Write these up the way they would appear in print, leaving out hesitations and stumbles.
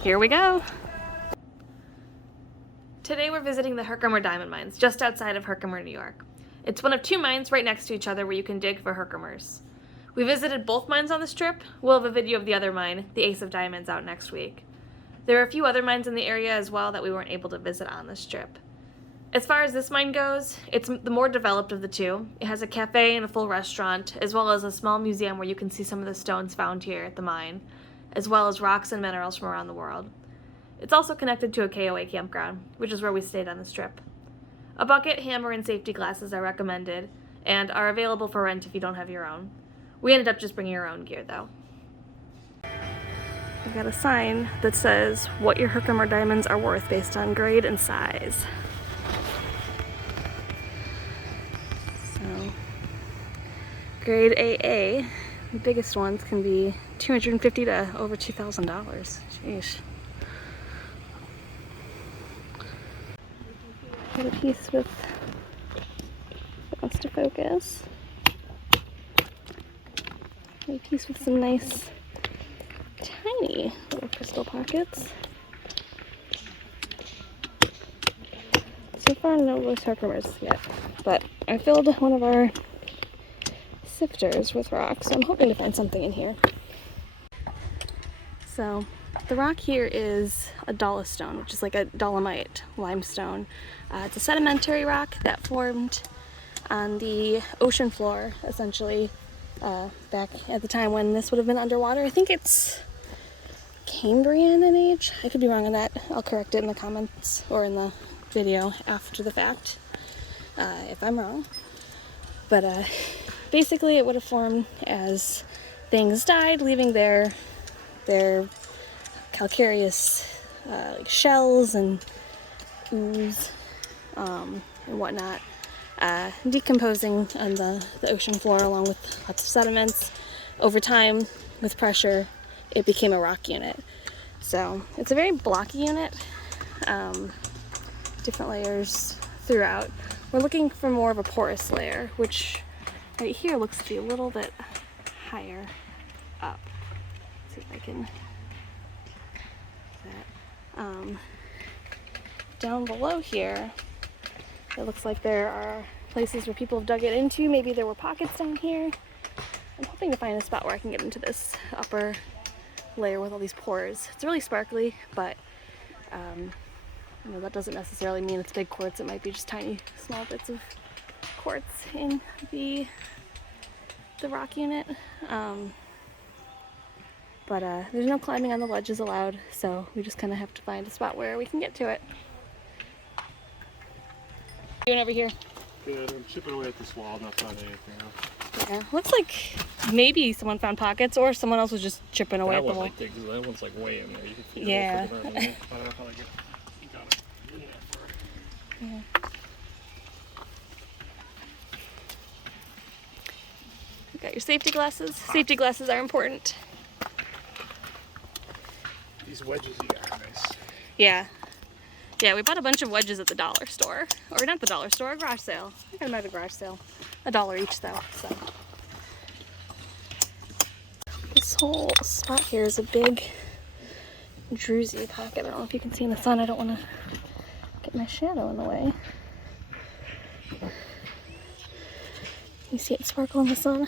Here we go. Today we're visiting the Herkimer diamond mines just outside of Herkimer, New York. It's one of two mines right next to each other where you can dig for Herkimers. We visited both mines on this trip. We'll have a video of the other mine, the Ace of Diamonds, out next week. There are a few other mines in the area as well that we weren't able to visit on this trip. As far as this mine goes, it's the more developed of the two. It has a cafe and a full restaurant, as well as a small museum where you can see some of the stones found here at the mine, as well as rocks and minerals from around the world. It's also connected to a KOA campground, which is where we stayed on this trip. A bucket, hammer, and safety glasses are recommended, and are available for rent if you don't have your own. We ended up just bringing our own gear, though. We've got a sign that says what your Herkimer diamonds are worth based on grade and size. So, grade AA, the biggest ones can be $250 to over $2,000. Jeez. Got a piece with that wants to focus. Got a piece with some nice tiny little crystal pockets. So far no loose Herkimers yet, but I filled one of our sifters with rocks, so I'm hoping to find something in here. So the rock here is a dolostone, which is like a dolomite limestone. It's a sedimentary rock that formed on the ocean floor, essentially, back at the time when this would have been underwater. I think it's Cambrian in age. I could be wrong on that. I'll correct it in the comments or in the video after the fact, if I'm wrong. But basically it would have formed as things died, leaving their calcareous like shells and ooze and whatnot, decomposing on the ocean floor along with lots of sediments. Over time, with pressure, it became a rock unit. So it's a very blocky unit, different layers throughout. We're looking for more of a porous layer, which right here looks to be a little bit higher up. Let's see if I can down below here, it looks like there are places where people have dug it into. Maybe there were pockets down here. I'm hoping to find a spot where I can get into this upper layer with all these pores. It's really sparkly, but you know, that doesn't necessarily mean it's big quartz. It might be just tiny, small bits of quartz in the rock unit. But there's no climbing on the ledges allowed, so we just kind of have to find a spot where we can get to it. Doing over here? Good. I'm chipping away at this wall, not finding anything else. Yeah, looks like maybe someone found pockets, or someone else was just chipping away at the wall. That one's like way in there. You can feel yeah. it. You got it. Yeah. You got your safety glasses. Safety glasses are important. These wedges you got are nice. Yeah. Yeah, we bought a bunch of wedges at the dollar store. Or not the dollar store, a garage sale. I think I might have a garage sale. $1 each though, so. This whole spot here is a big druzy pocket. I don't know if you can see in the sun. I don't want to get my shadow in the way. You see it sparkle in the sun?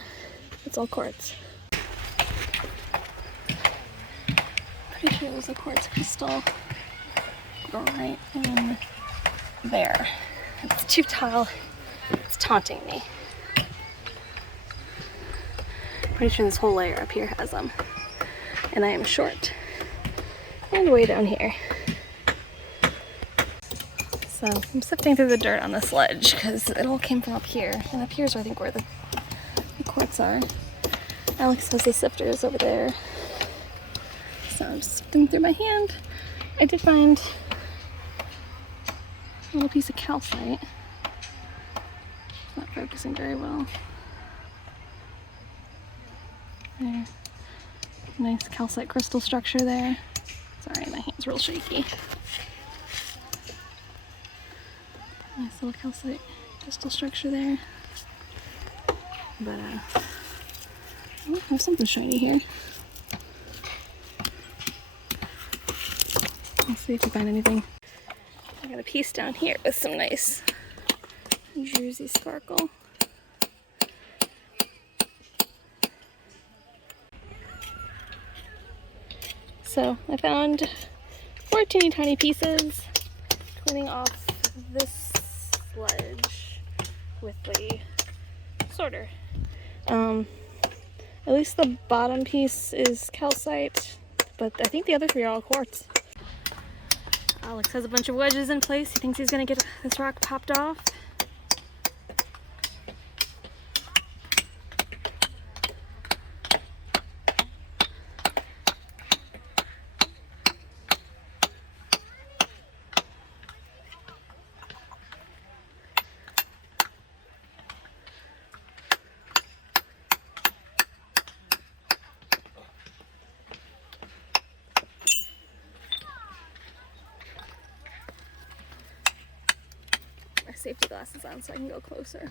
It's all quartz. Pretty sure there's a quartz crystal right in there. It's too tall. It's taunting me. Pretty sure this whole layer up here has them. And I am short. And way down here. So I'm sifting through the dirt on this ledge because it all came from up here. And up here's I think where the quartz are. Alex has the sifters over there. So I'm just sifting through my hand. I did find a little piece of calcite. It's not focusing very well. There. Nice calcite crystal structure there. Sorry, my hand's real shaky. Nice little calcite crystal structure there. But oh, there's something shiny here. Let's see if we find anything. I got a piece down here with some nice Jersey sparkle. So I found 4 teeny tiny pieces, cleaning off this sledge with the sorter. At least the bottom piece is calcite, but I think the other 3 are all quartz. Alex has a bunch of wedges in place. He thinks he's gonna get this rock popped off. Safety glasses on so I can go closer.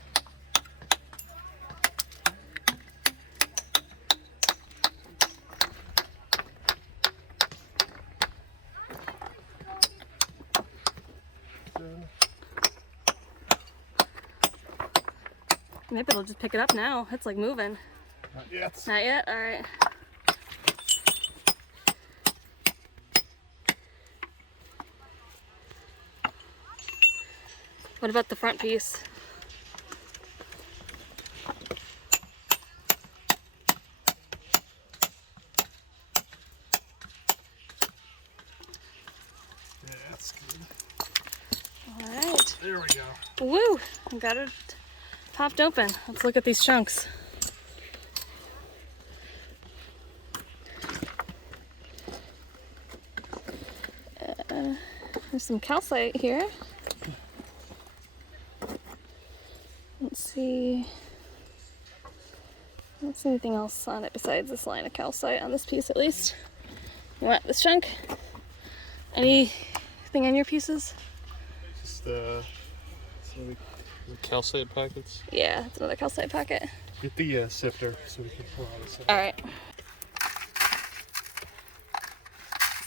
Maybe it'll just pick it up now. It's like moving. Not yet. Not yet? Alright. What about the front piece? Yeah, that's good. Alright. There we go. Woo! Got it popped open. Let's look at these chunks. There's some calcite here. Let's see. I don't see anything else on it besides this line of calcite on this piece at least. You want this chunk? Anything on your pieces? Just the calcite packets. Yeah, it's another calcite packet. Get the sifter so we can pull out a sifter. Alright.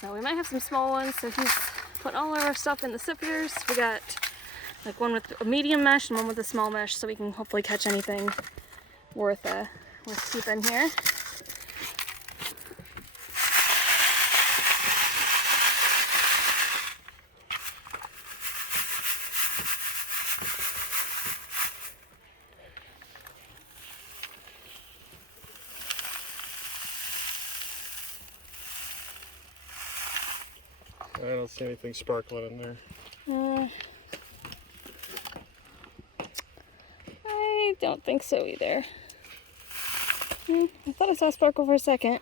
So we might have some small ones, so he's put all of our stuff in the sifters. We got like one with a medium mesh and one with a small mesh, so we can hopefully catch anything worth keeping here. I don't see anything sparkling in there. I don't think so either. I thought I saw a sparkle for a second.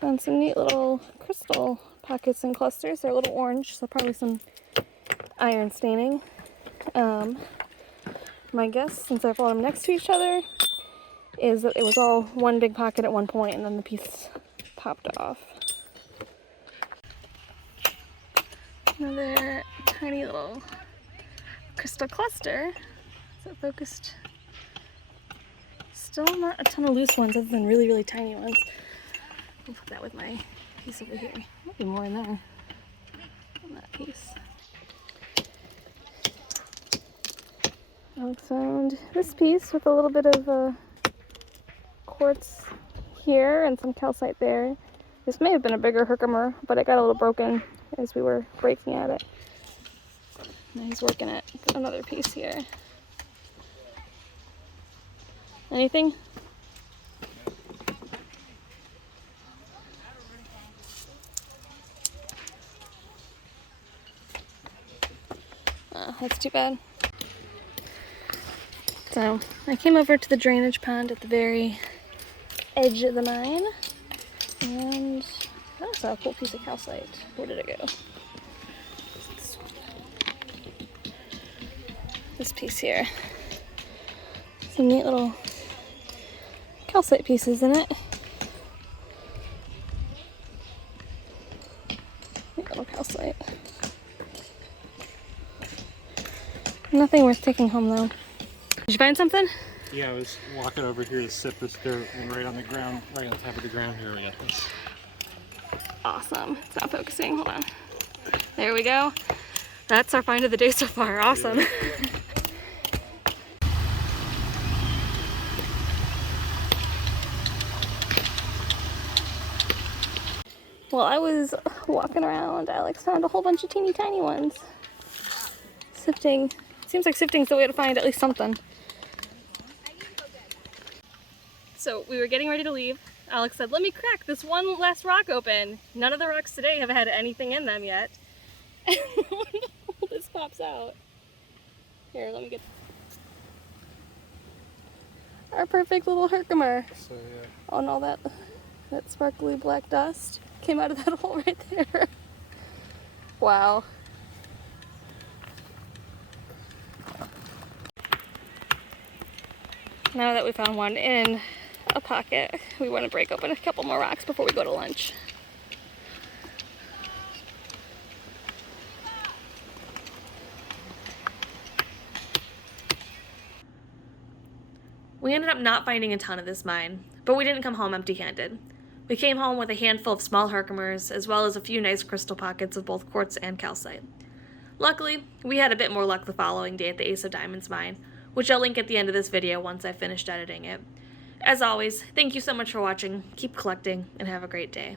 Found some neat little crystal pockets and clusters. They're a little orange, so probably some iron staining. My guess, since I brought them next to each other, is that it was all one big pocket at one point and then the piece popped off. Another tiny little crystal cluster. Is it focused? Still not a ton of loose ones other than really, really tiny ones. I'll put that with my piece over here. Might be more in there on that piece. I found this piece with a little bit of quartz here and some calcite there. This may have been a bigger Herkimer, but it got a little broken as we were breaking at it. Now he's working at another piece here. Anything? Oh, that's too bad. So I came over to the drainage pond at the very edge of the mine, and I saw a cool piece of calcite. Where did it go? This piece here. Some neat little calcite pieces in it. Neat little calcite. Nothing worth taking home though. Did you find something? Yeah, I was walking over here to sip this dirt, and right on the ground, right on top of the ground here, we got this. Awesome. It's not focusing. Hold on. There we go. That's our find of the day so far. Awesome. Yeah. While I was walking around, Alex found a whole bunch of teeny tiny ones. Sifting. Seems like sifting's the way to find at least something. So we were getting ready to leave. Alex said, let me crack this one last rock open. None of the rocks today have had anything in them yet. And this pops out. Here, let me get our perfect little Herkimer. So yeah. Oh no, that sparkly black dust came out of that hole right there. Wow. Now that we found one in a pocket, we want to break open a couple more rocks before we go to lunch. We ended up not finding a ton of this mine, but we didn't come home empty-handed. We came home with a handful of small Herkimers, as well as a few nice crystal pockets of both quartz and calcite. Luckily, we had a bit more luck the following day at the Ace of Diamonds mine, which I'll link at the end of this video once I've finished editing it. As always, thank you so much for watching, keep collecting, and have a great day.